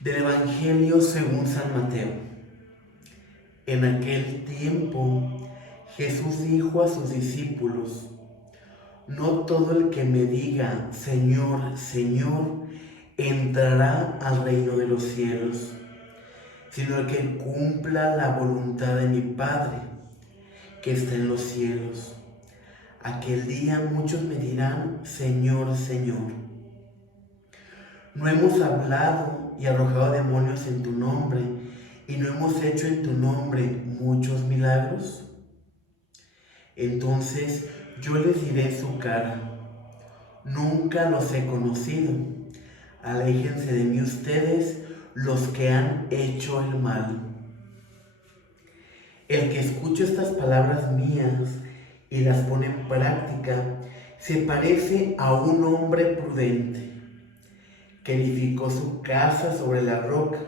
Del Evangelio según San Mateo. En aquel tiempo Jesús dijo a sus discípulos: No todo el que me diga Señor, Señor, entrará al reino de los cielos, sino el que cumpla la voluntad de mi Padre que está en los cielos. Aquel día muchos me dirán: Señor, Señor, ¿no hemos hablado y arrojado demonios en tu nombre, y no hemos hecho en tu nombre muchos milagros? Entonces yo les diré en su cara: Nunca los he conocido. Aléjense de mí ustedes, los que han hecho el mal. El que escucha estas palabras mías y las pone en práctica se parece a un hombre prudente que edificó su casa sobre la roca.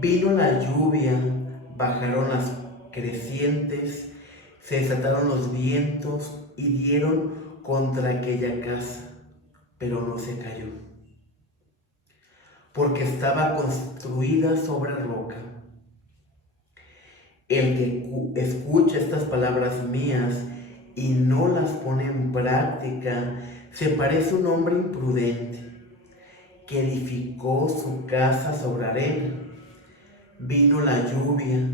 Vino la lluvia, bajaron las crecientes, se desataron los vientos y dieron contra aquella casa, pero no se cayó, porque estaba construida sobre roca. El que escucha estas palabras mías y no las pone en práctica se parece a un hombre imprudente que edificó su casa sobre arena. Vino la lluvia,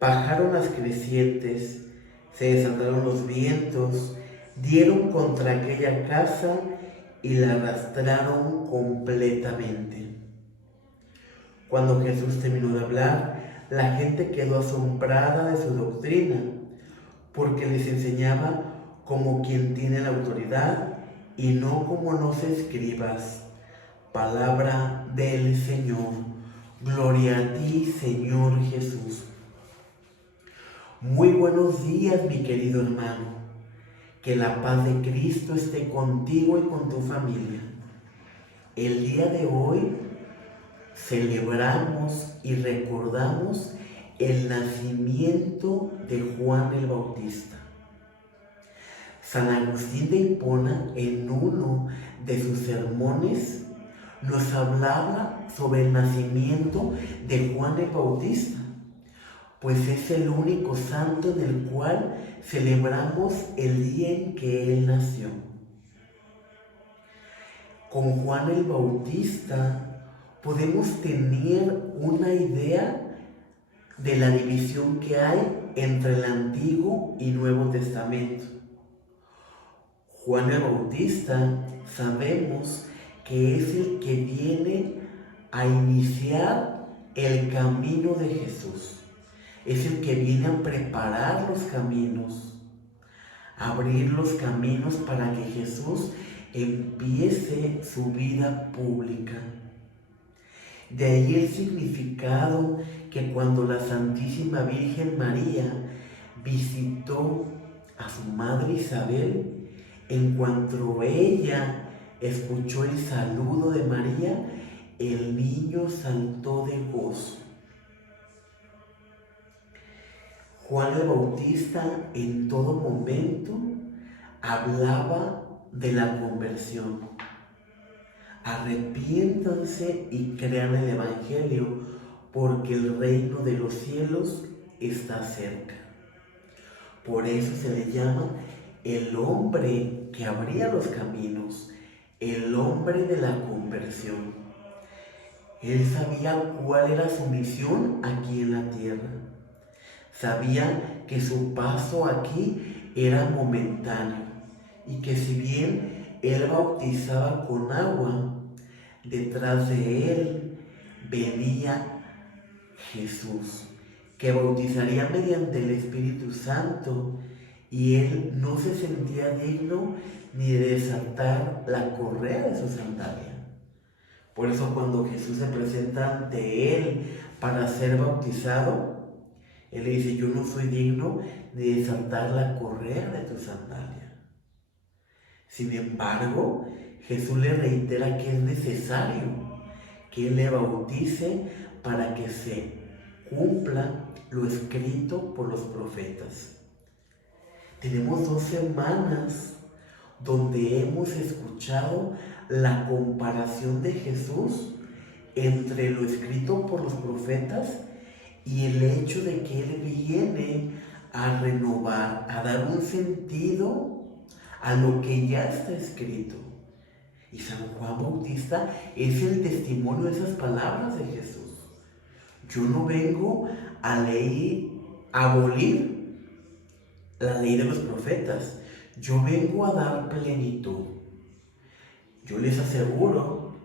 bajaron las crecientes, se desataron los vientos, dieron contra aquella casa y la arrastraron completamente. Cuando Jesús terminó de hablar, la gente quedó asombrada de su doctrina, porque les enseñaba como quien tiene la autoridad y no como los escribas. Palabra del Señor. Gloria a ti, Señor Jesús. Muy buenos días, mi querido hermano. Que la paz de Cristo esté contigo y con tu familia. El día de hoy celebramos y recordamos el nacimiento de Juan el Bautista. San Agustín de Hipona, en uno de sus sermones, nos hablaba sobre el nacimiento de Juan el Bautista, pues es el único santo en el cual celebramos el día en que él nació. Con Juan el Bautista podemos tener una idea de la división que hay entre el Antiguo y Nuevo Testamento. Juan el Bautista sabemos que es el que viene a iniciar el camino de Jesús. Es el que viene a preparar los caminos, a abrir los caminos para que Jesús empiece su vida pública. De ahí el significado que cuando la Santísima Virgen María visitó a su madre Isabel, en cuanto ella escuchó el saludo de María, el niño saltó de gozo. Juan el Bautista en todo momento hablaba de la conversión. Arrepiéntanse y crean el Evangelio, porque el reino de los cielos está cerca. Por eso se le llama el hombre que abría los caminos, el hombre de la conversión. Él sabía cuál era su misión aquí en la tierra. Sabía que su paso aquí era momentáneo y que si bien él bautizaba con agua, detrás de él venía Jesús, que bautizaría mediante el Espíritu Santo, y él no se sentía digno ni de desatar la correa de su sandalia. Por eso cuando Jesús se presenta ante él para ser bautizado, él le dice: yo no soy digno de desatar la correa de tu sandalia. Sin embargo, Jesús le reitera que es necesario que él le bautice para que se cumpla lo escrito por los profetas. Tenemos 2 semanas donde hemos escuchado la comparación de Jesús entre lo escrito por los profetas y el hecho de que Él viene a renovar, a dar un sentido a lo que ya está escrito. Y San Juan Bautista es el testimonio de esas palabras de Jesús. Yo no vengo a abolir la ley de los profetas. Yo vengo a dar plenitud. Yo les aseguro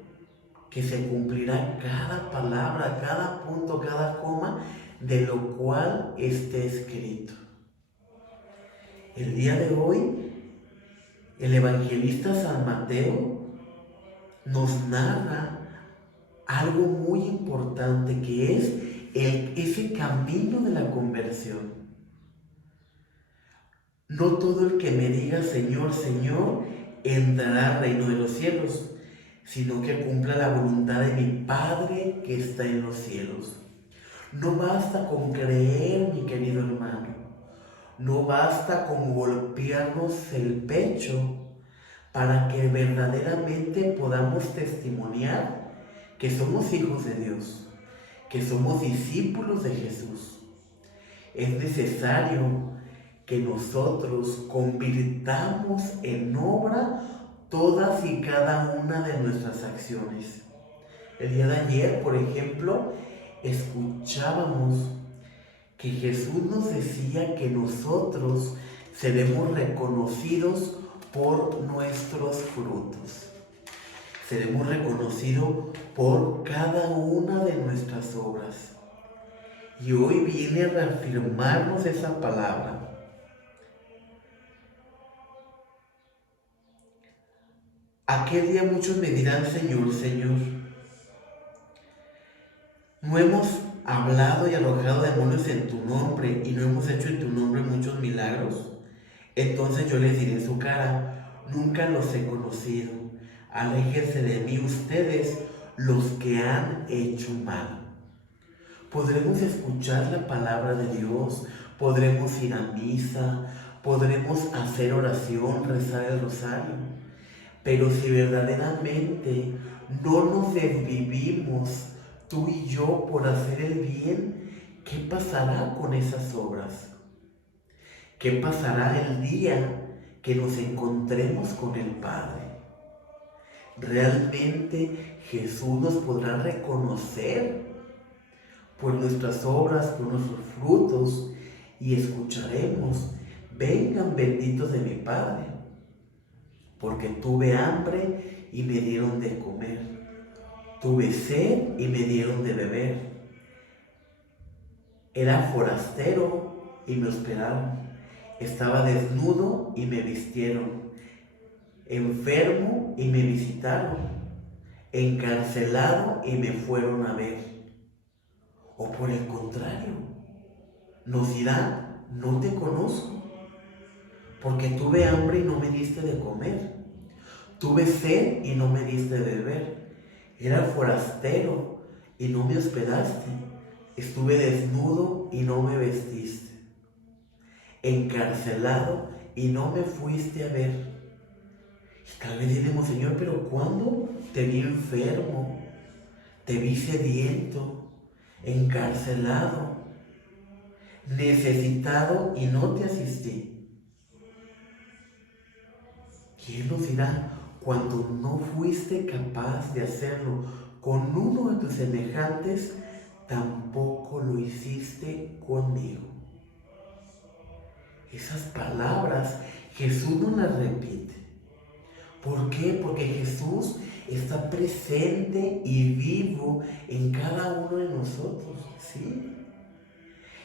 que se cumplirá cada palabra, cada punto, cada coma de lo cual esté escrito. El día de hoy, el evangelista San Mateo nos narra algo muy importante, que es ese camino de la conversión. No todo el que me diga Señor, Señor, entrará al reino de los cielos, sino que cumpla la voluntad de mi Padre que está en los cielos. No basta con creer, mi querido hermano. No basta con golpearnos el pecho para que verdaderamente podamos testimoniar que somos hijos de Dios, que somos discípulos de Jesús. Es necesario que nosotros convirtamos en obra todas y cada una de nuestras acciones. El día de ayer, por ejemplo, escuchábamos que Jesús nos decía que nosotros seremos reconocidos por nuestros frutos. Seremos reconocidos por cada una de nuestras obras. Y hoy viene a reafirmarnos esa palabra. Aquel día muchos me dirán, Señor, Señor, no hemos hablado y arrojado demonios en tu nombre y no hemos hecho en tu nombre muchos milagros. Entonces yo les diré en su cara, nunca los he conocido. Aléjense de mí ustedes, los que han hecho mal. Podremos escuchar la palabra de Dios, podremos ir a misa, podremos hacer oración, rezar el rosario, pero si verdaderamente no nos desvivimos tú y yo por hacer el bien, ¿qué pasará con esas obras? ¿Qué pasará el día que nos encontremos con el Padre? ¿Realmente Jesús nos podrá reconocer por nuestras obras, por nuestros frutos? Y escucharemos, vengan benditos de mi Padre, porque tuve hambre y me dieron de comer, tuve sed y me dieron de beber, era forastero y me hospedaron, estaba desnudo y me vistieron, enfermo y me visitaron, encarcelado y me fueron a ver. O por el contrario, nos dirá, no te conozco, porque tuve hambre y no me diste de comer, tuve sed y no me diste de beber, era forastero y no me hospedaste, estuve desnudo y no me vestiste, encarcelado y no me fuiste a ver. Y tal vez diremos, Señor, pero ¿cuándo te vi enfermo? Te vi sediento, encarcelado, necesitado y no te asistí. ¿Quién nos dirá cuando no fuiste capaz de hacerlo con uno de tus semejantes, tampoco lo hiciste conmigo? Esas palabras Jesús no las repite. ¿Por qué? Porque Jesús está presente y vivo en cada uno de nosotros, ¿sí?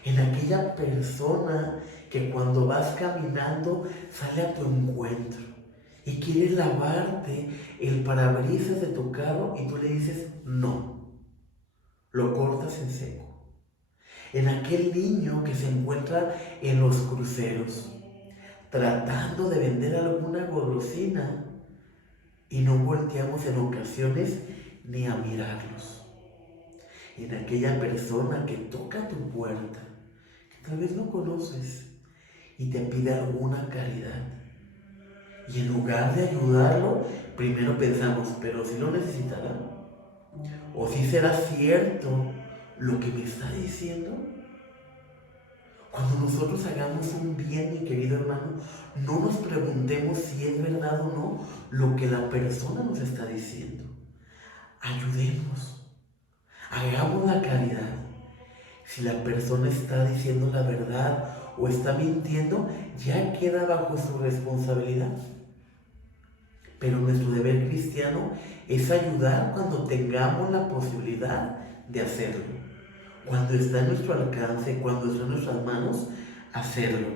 En aquella persona que cuando vas caminando sale a tu encuentro y quiere lavarte el parabrisas de tu carro y tú le dices no, lo cortas en seco. En aquel niño que se encuentra en los cruceros tratando de vender alguna golosina y no volteamos en ocasiones ni a mirarlos. En aquella persona que toca tu puerta, que tal vez no conoces y te pide alguna caridad. Y en lugar de ayudarlo, primero pensamos, pero si lo necesitará, ¿O si será cierto lo que me está diciendo? Cuando nosotros hagamos un bien, mi querido hermano, no nos preguntemos si es verdad o no lo que la persona nos está diciendo. Ayudemos, hagamos la caridad. Si la persona está diciendo la verdad o está mintiendo, ya queda bajo su responsabilidad. Pero nuestro deber cristiano es ayudar cuando tengamos la posibilidad de hacerlo. Cuando está en nuestro alcance, cuando está en nuestras manos, hacerlo.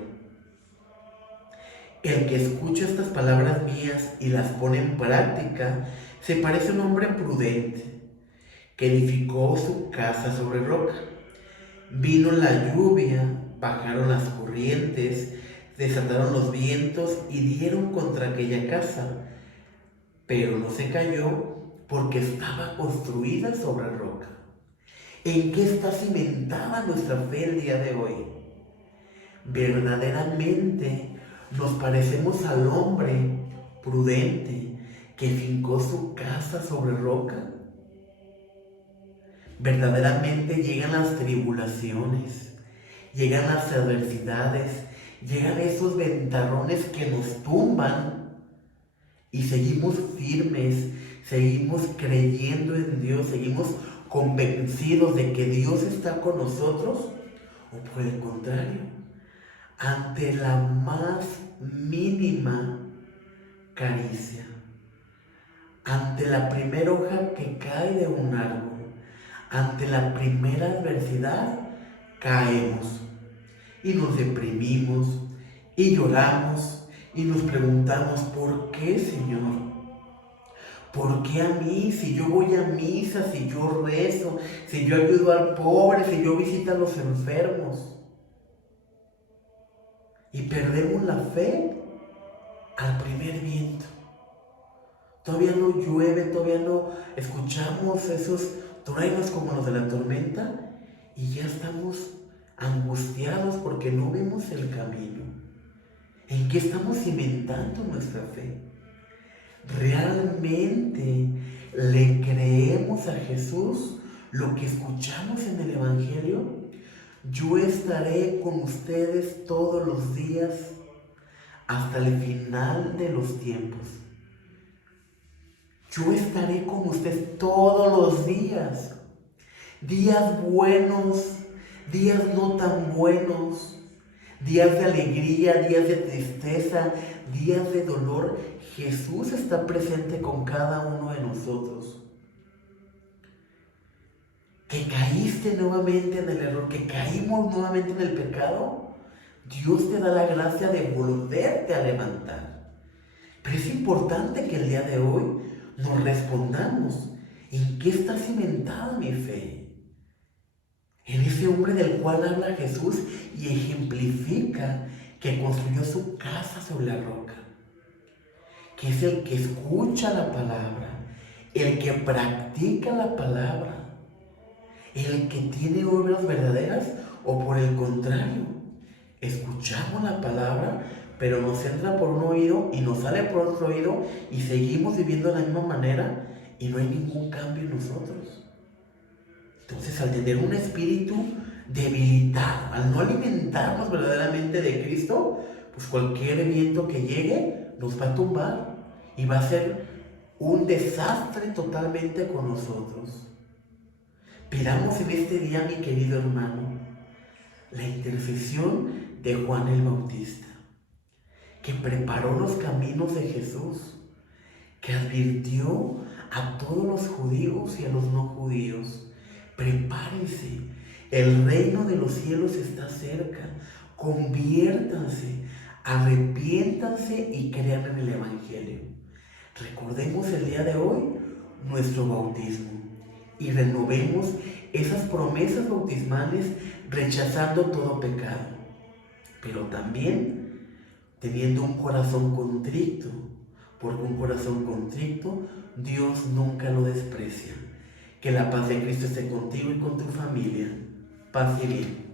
El que escucha estas palabras mías y las pone en práctica, se parece a un hombre prudente, que edificó su casa sobre roca. Vino la lluvia, bajaron las corrientes, desataron los vientos y dieron contra aquella casa, pero no se cayó porque estaba construida sobre roca. ¿En qué está cimentada nuestra fe el día de hoy? ¿Verdaderamente nos parecemos al hombre prudente que fincó su casa sobre roca? Verdaderamente llegan las tribulaciones, llegan las adversidades, llegan esos ventarrones que nos tumban y seguimos firmes, seguimos creyendo en Dios, seguimos convencidos de que Dios está con nosotros, o por el contrario, ante la más mínima caricia, ante la primera hoja que cae de un árbol, ante la primera adversidad, caemos y nos deprimimos y lloramos y nos preguntamos, ¿por qué, Señor? ¿Por qué a mí? Si yo voy a misa, si yo rezo, si yo ayudo al pobre, si yo visito a los enfermos. Y perdemos la fe al primer viento. Todavía no llueve, todavía no escuchamos esos truenos como los de la tormenta y ya estamos angustiados porque no vemos el camino. ¿En qué estamos cimentando nuestra fe? ¿Realmente le creemos a Jesús lo que escuchamos en el Evangelio? Yo estaré con ustedes todos los días hasta el final de los tiempos. Yo estaré con ustedes todos los días. Días buenos, días no tan buenos, días de alegría, días de tristeza, días de dolor. Jesús está presente con cada uno de nosotros. Que caíste nuevamente en el error, que caímos nuevamente en el pecado, Dios te da la gracia de volverte a levantar. Pero es importante que el día de hoy nos respondamos, ¿en qué está cimentada mi fe? En ese hombre del cual habla Jesús y ejemplifica que construyó su casa sobre la roca, que es el que escucha la palabra, el que practica la palabra, el que tiene obras verdaderas, o por el contrario, escuchamos la palabra, pero nos entra por un oído y nos sale por otro oído y seguimos viviendo de la misma manera y no hay ningún cambio en nosotros. Entonces, al tener un espíritu debilitado, al no alimentarnos verdaderamente de Cristo, pues cualquier viento que llegue nos va a tumbar y va a ser un desastre totalmente con nosotros. Pidamos en este día, mi querido hermano, la intercesión de Juan el Bautista, que preparó los caminos de Jesús, que advirtió a todos los judíos y a los no judíos: prepárense, el reino de los cielos está cerca, conviértanse, arrepiéntanse y crean en el Evangelio. Recordemos el día de hoy nuestro bautismo y renovemos esas promesas bautismales rechazando todo pecado, pero también teniendo un corazón contrito, porque un corazón contrito Dios nunca lo desprecia. Que la paz de Cristo esté contigo y con tu familia. Paz y bien.